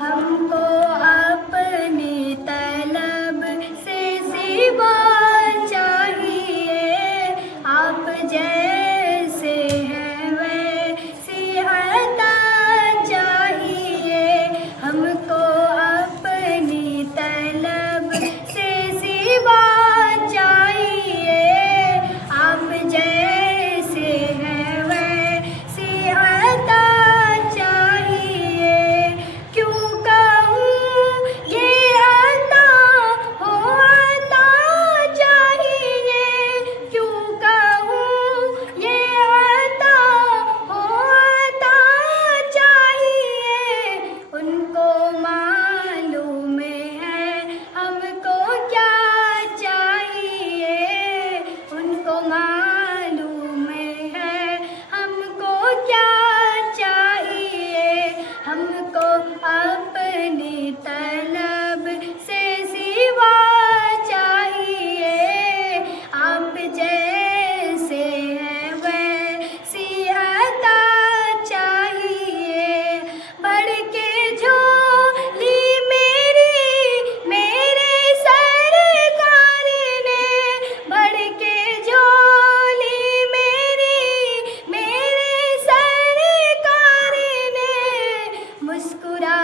हमको अपनी तलब से सिवा चाहिए, आप जैसे हैं वैसी अता चाहिए। हमको अपनी तलब से सिवा चाहिए, आप जैसे हैं वैसी अता चाहिए। क्यों कहूँ ये अता हो अता चाहिए, क्यों कहूँ ये अता हो अता चाहिए। उनको मालूम है हमको क्या चाहिए, उनको मालूम है हमको क्या चाहिए। हमको अपनी तलब से सिवा चाहिए, आप जैसे हैं वैसी अता चाहिए। बढ़ के झोली मेरे सरकार ने, बढ़ के झोली मेरे सरकार ने, मुस्कुरा